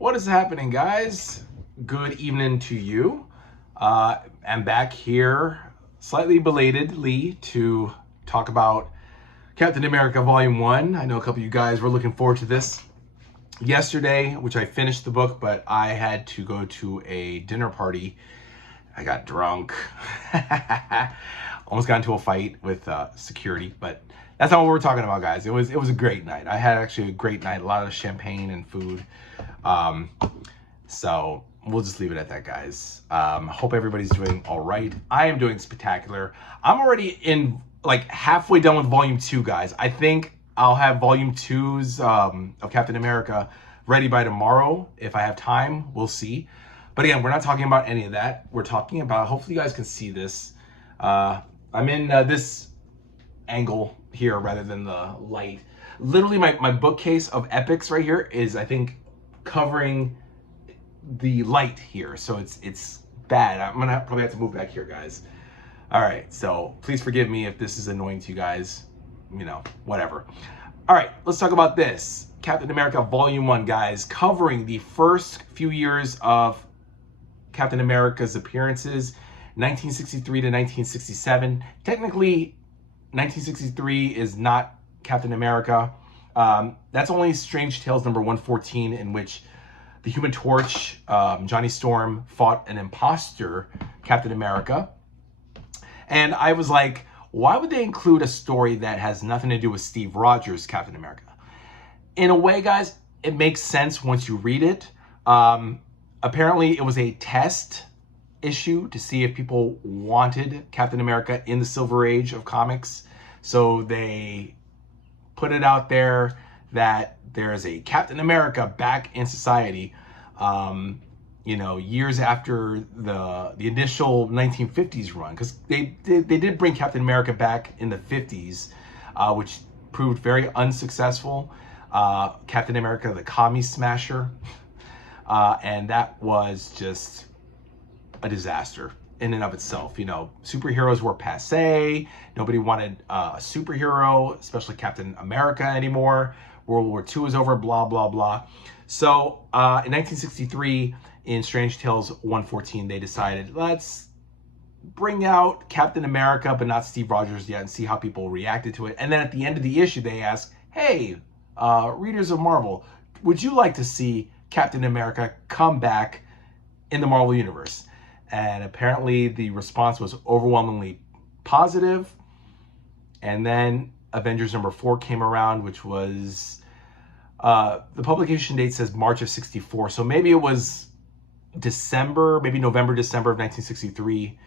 What is happening, guys? Good evening to you. I'm back here slightly belatedly to talk about Captain America Volume 1. I know a couple of you guys were looking forward to this yesterday, which I finished the book, but I had to go to a dinner party. I got drunk. Almost got into a fight with security, but that's not what we're talking about, guys. It was a great night. I had actually a great night, a lot of champagne and food. So we'll just leave it at that, guys. Hope everybody's doing all right. I am doing spectacular. I'm already in like halfway done with Volume 2, guys. I think I'll have Volume 2's of Captain America ready by tomorrow if I have time. We'll see. But again, we're not talking about any of that. We're talking about, hopefully you guys can see this. I'm in this angle here rather than the light. Literally my bookcase of epics right here is, I think, covering the light here, so it's bad. I'm gonna probably have to move back here, guys. All right, so please forgive me if this is annoying to you guys, you know, whatever. All right, let's talk about this Captain America Volume 1, guys, covering the first few years of Captain America's appearances, 1963 to 1967. Technically 1963 is not Captain America. That's only Strange Tales number 114, in which the Human Torch, Johnny Storm, fought an imposter Captain America. And I was like, why would they include a story that has nothing to do with Steve Rogers' Captain America? In a way, guys, it makes sense once you read it. Apparently, it was a test issue to see if people wanted Captain America in the Silver Age of comics. So they put it out there that there's a Captain America back in society, you know, years after the initial 1950s run, because they did bring Captain America back in the 50s, which proved very unsuccessful. Captain America, the Commie Smasher, and that was just a disaster in and of itself. You know, superheroes were passé. Nobody wanted a superhero, especially Captain America, anymore. World War II is over, blah, blah, blah. So in 1963, in Strange Tales 114, they decided, let's bring out Captain America, but not Steve Rogers yet, and see how people reacted to it. And then at the end of the issue, they asked, hey, readers of Marvel, would you like to see Captain America come back in the Marvel Universe? And apparently the response was overwhelmingly positive. And then Avengers number 4 came around, which was, the publication date says March of 64. So maybe it was December, maybe November, December of 1963,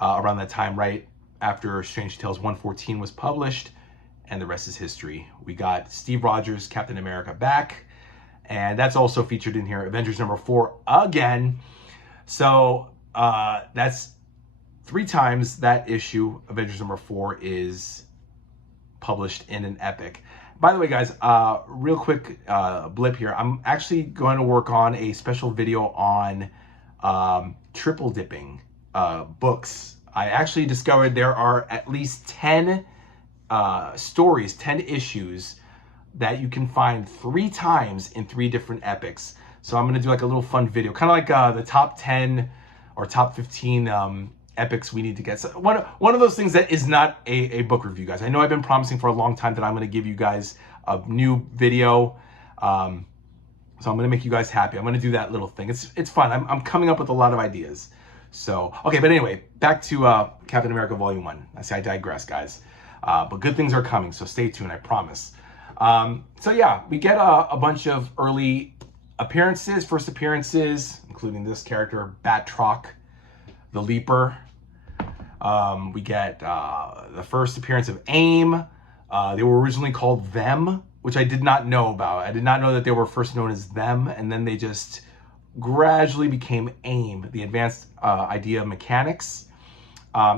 around that time, right after Strange Tales 114 was published. And the rest is history. We got Steve Rogers, Captain America, back. And that's also featured in here, Avengers number 4 again. So that's 3 times that issue, Avengers number 4, is published in an epic. By the way, guys, real quick blip here. I'm actually going to work on a special video on triple dipping books. I actually discovered there are at least 10 stories, 10 issues that you can find 3 times in 3 different epics. So I'm going to do like a little fun video, kind of like the top 10 or top 15 epics we need to get. So one of those things that is not a book review, guys. I know I've been promising for a long time that I'm going to give you guys a new video. So I'm going to make you guys happy. I'm going to do that little thing. It's fun. I'm coming up with a lot of ideas. So, okay, but anyway, back to Captain America Volume 1. I say I digress, guys. But good things are coming, so stay tuned, I promise. So yeah, we get a bunch of early appearances, first appearances, including this character, Batroc, the Leaper. We get the first appearance of AIM. They were originally called Them, which I did not know about. I did not know that they were first known as Them, and then they just gradually became AIM, the Advanced Idea Mechanics.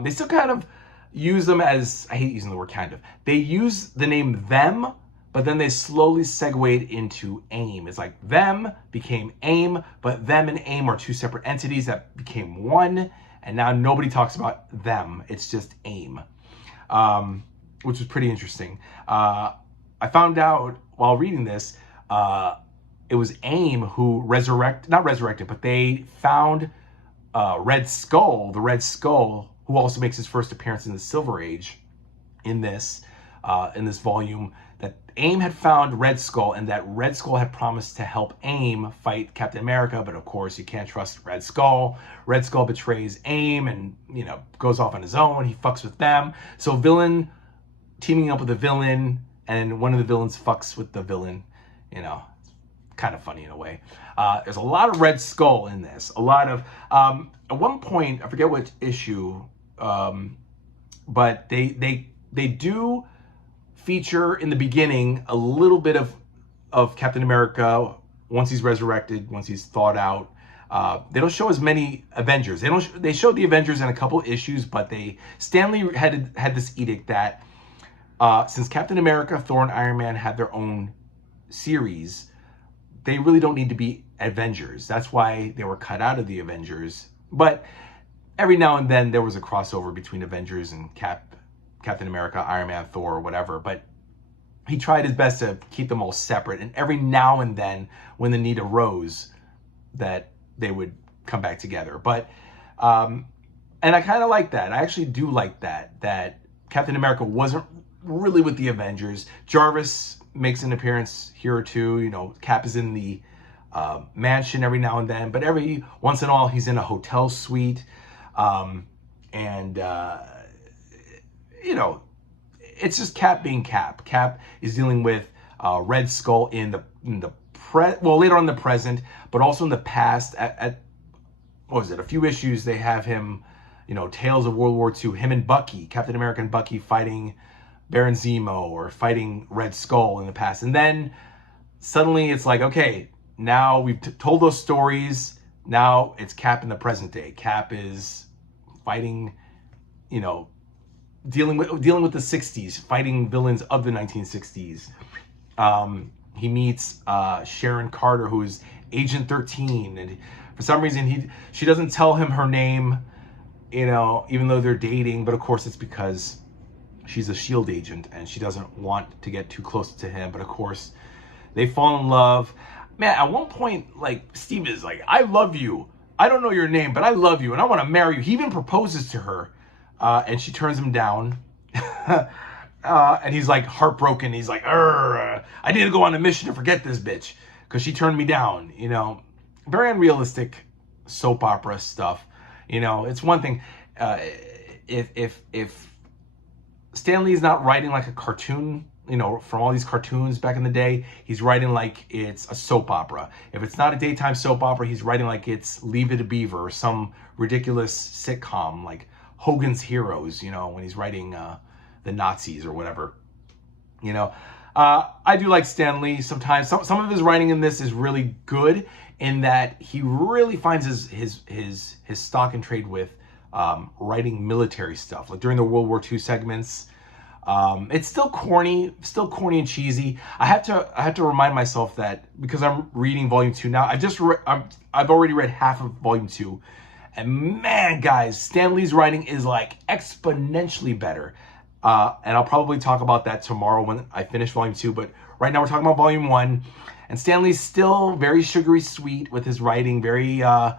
They still kind of use them as, I hate using the word kind of, they use the name Them, but then they slowly segued into AIM. It's like Them became AIM, but Them and AIM are 2 separate entities that became one, and now nobody talks about Them. It's just AIM, which was pretty interesting. I found out while reading this, it it was AIM who not resurrected, but they found Red Skull, the Red Skull, who also makes his first appearance in the Silver Age in this volume, that AIM had found Red Skull, and that Red Skull had promised to help AIM fight Captain America, but of course you can't trust Red Skull. Red Skull betrays AIM and, you know, goes off on his own. He fucks with them. So villain teaming up with a villain, and one of the villains fucks with the villain, you know, kind of funny in a way. There's a lot of Red Skull in this. A lot of, at one point, I forget which issue, but they do feature in the beginning a little bit of Captain America once he's resurrected, once he's thawed out. They don't show as many Avengers. They show the Avengers in a couple issues, but Stan Lee had this edict that since Captain America, Thor, and Iron Man had their own series, they really don't need to be Avengers. That's why they were cut out of the Avengers. But every now and then there was a crossover between Avengers and Captain America, Iron Man, Thor, or whatever. But he tried his best to keep them all separate. And every now and then, when the need arose, that they would come back together. But and I kind of like that. I actually do like that Captain America wasn't really with the Avengers. Jarvis makes an appearance here or two. You know, Cap is in the mansion every now and then, but every once in a while he's in a hotel suite. You know, it's just Cap being Cap. Cap is dealing with Red Skull later on in the present, but also in the past. At what was it? A few issues they have him, you know, Tales of World War II. Him and Bucky, Captain America and Bucky fighting Baron Zemo or fighting Red Skull in the past. And then suddenly it's like, okay, now we've told those stories. Now it's Cap in the present day. Cap is fighting, you know, dealing with the 60s, fighting villains of the 1960s. He meets Sharon Carter, who is Agent 13, and for some reason she doesn't tell him her name, you know, even though they're dating. But of course it's because she's a SHIELD agent and she doesn't want to get too close to him. But of course they fall in love. Man, at one point, like, Steve is like, I love you. I don't know your name, but I love you and I want to marry you. He even proposes to her, and she turns him down. And he's like heartbroken. He's like, I need to go on a mission to forget this bitch because she turned me down. You know, very unrealistic soap opera stuff. You know, it's one thing if Stan Lee's not writing like a cartoon, you know, from all these cartoons back in the day, he's writing like it's a soap opera. If it's not a daytime soap opera, he's writing like it's Leave It to Beaver or some ridiculous sitcom like Hogan's Heroes, you know, when he's writing the Nazis or whatever. You know, I do like Stan Lee sometimes. Some of his writing in this is really good in that he really finds his stock and trade with writing military stuff. Like during the World War II segments, it's still corny and cheesy. I have to remind myself that because I'm reading volume 2 now. I've already read half of volume 2, and man, guys, Stan Lee's writing is like exponentially better. And I'll probably talk about that tomorrow when I finish volume 2. But right now we're talking about volume 1, and Stan Lee's still very sugary sweet with his writing, a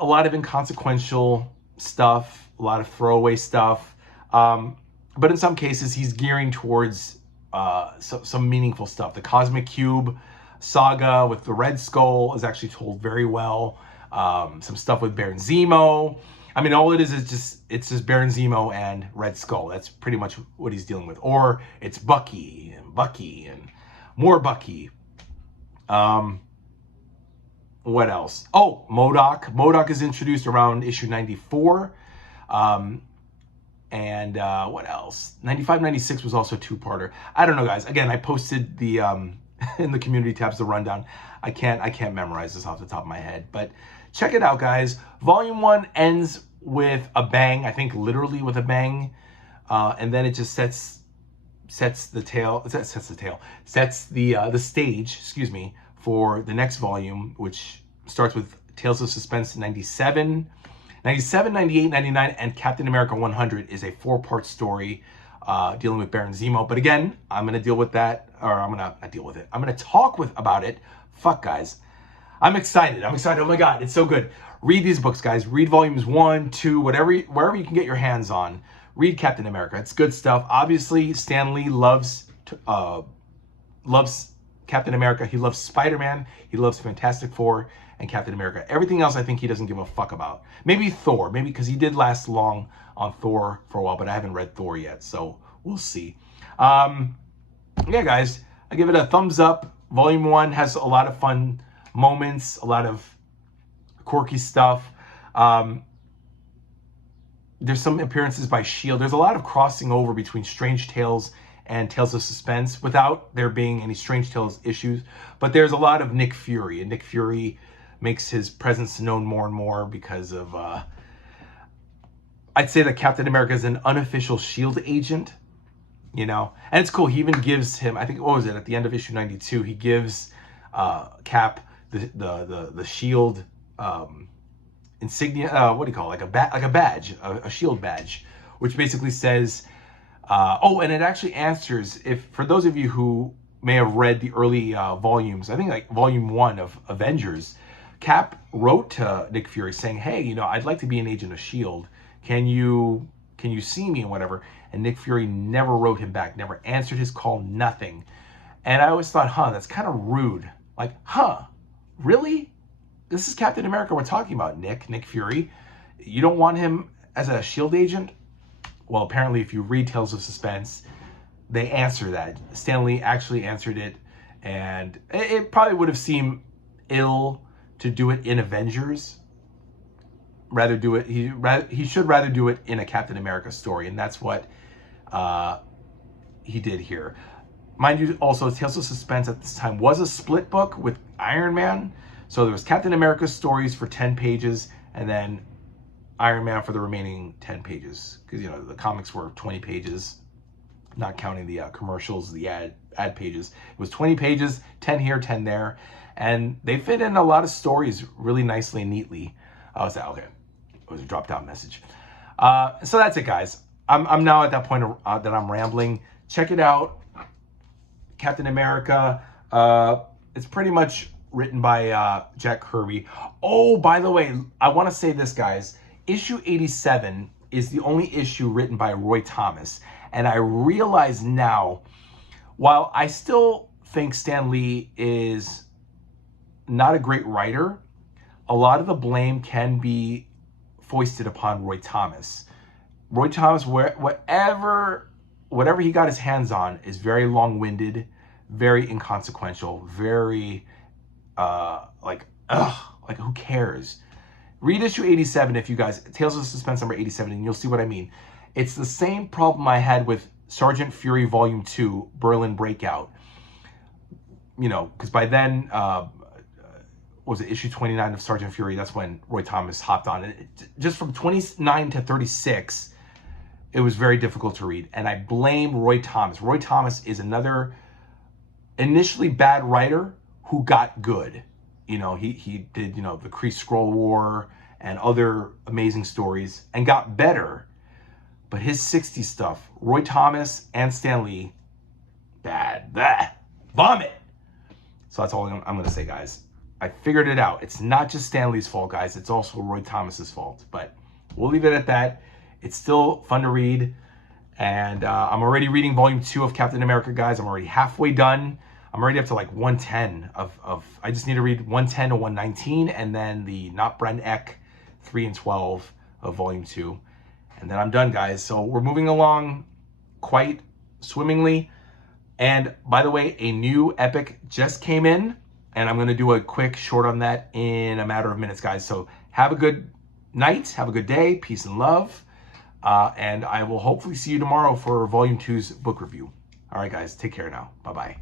lot of inconsequential stuff, a lot of throwaway stuff. But in some cases, he's gearing towards some meaningful stuff. The Cosmic Cube saga with the Red Skull is actually told very well. Some stuff with Baron Zemo. I mean, all it is just Baron Zemo and Red Skull. That's pretty much what he's dealing with. Or it's Bucky and more Bucky. What else? Oh, MODOK. MODOK is introduced around issue 94. And what else? 95, 96 was also a two-parter. I don't know, guys. Again, I posted the in the community tabs the rundown. I can't memorize this off the top of my head, but check it out, guys. Volume 1 ends with a bang. I think literally with a bang, and then it just sets the stage, excuse me, for the next volume, which starts with Tales of Suspense 97, 98, 99, and Captain America 100 is a 4-part story dealing with Baron Zemo. But again, I'm going to deal with that, or I'm going to not deal with it. I'm going to talk about it. Fuck, guys. I'm excited. Oh my God, it's so good. Read these books, guys. Read volumes 1, 2, wherever you can get your hands on. Read Captain America. It's good stuff. Obviously, Stan Lee loves Captain America. He loves Spider-Man. He loves Fantastic Four and Captain America. Everything else, I think he doesn't give a fuck about. Maybe Thor. Maybe because he did last long on Thor for a while, but I haven't read Thor yet, so we'll see. Yeah, guys, I give it a thumbs up. Volume 1 has a lot of fun moments, a lot of quirky stuff. There's some appearances by S.H.I.E.L.D. There's a lot of crossing over between Strange Tales and Tales of Suspense without there being any Strange Tales issues. But there's a lot of Nick Fury, and Nick Fury makes his presence known more and more because of, I'd say that Captain America is an unofficial S.H.I.E.L.D. agent, you know? And it's cool. He even gives him, I think, what was it, at the end of issue 92, he gives Cap the S.H.I.E.L.D. Insignia, what do you call it? Like a badge, a S.H.I.E.L.D. badge, which basically says, oh, and it actually answers, if for those of you who may have read the early volumes, I think like volume 1 of Avengers, Cap wrote to Nick Fury saying, hey, you know, I'd like to be an agent of S.H.I.E.L.D. Can you see me and whatever? And Nick Fury never wrote him back, never answered his call, nothing. And I always thought, that's kind of rude. Like, really? This is Captain America we're talking about, Nick Fury. You don't want him as a S.H.I.E.L.D. agent? Well, apparently, if you read Tales of Suspense, they answer that. Stan Lee actually answered it, and it probably would have seemed ill to do it in Avengers. He should rather do it in a Captain America story, and that's what he did here. Mind you, also, Tales of Suspense at this time was a split book with Iron Man. So there was Captain America's stories for 10 pages, and then Iron Man for the remaining 10 pages. Because, you know, the comics were 20 pages, not counting the commercials, the ad pages. It was 20 pages, 10 here, 10 there. And they fit in a lot of stories really nicely and neatly. I was like, okay, it was a drop-down message. So that's it, guys. I'm now at that point that I'm rambling. Check it out. Captain America. It's pretty much written by Jack Kirby. Oh, by the way, I want to say this, guys. Issue 87 is the only issue written by Roy Thomas. And I realize now, while I still think Stan Lee is not a great writer, a lot of the blame can be foisted upon Roy Thomas. Roy Thomas, whatever he got his hands on, is very long-winded, very inconsequential, very like who cares? Read issue 87 if you guys, Tales of Suspense number 87, and you'll see what I mean. It's the same problem I had with Sergeant Fury Volume 2, Berlin Breakout. You know, because by then, was it issue 29 of Sergeant Fury? That's when Roy Thomas hopped on. Just from 29 to 36, it was very difficult to read. And I blame Roy Thomas. Roy Thomas is another initially bad writer who got good. You know, he did, you know, the Kree Skrull War and other amazing stories and got better. But his 60s stuff, Roy Thomas and Stan Lee, bad. Blah, vomit. So that's all I'm going to say, guys. I figured it out. It's not just Stan Lee's fault, guys. It's also Roy Thomas's fault. But we'll leave it at that. It's still fun to read. And I'm already reading Volume 2 of Captain America, guys. I'm already halfway done. I'm already up to like 110 I just need to read 110 to 119 and then the Not Bren Eck 3 and 12 of Volume 2. And then I'm done, guys. So we're moving along quite swimmingly. And by the way, a new epic just came in, and I'm going to do a quick short on that in a matter of minutes, guys. So have a good night. Have a good day. Peace and love. And I will hopefully see you tomorrow for Volume 2's book review. All right, guys. Take care now. Bye-bye.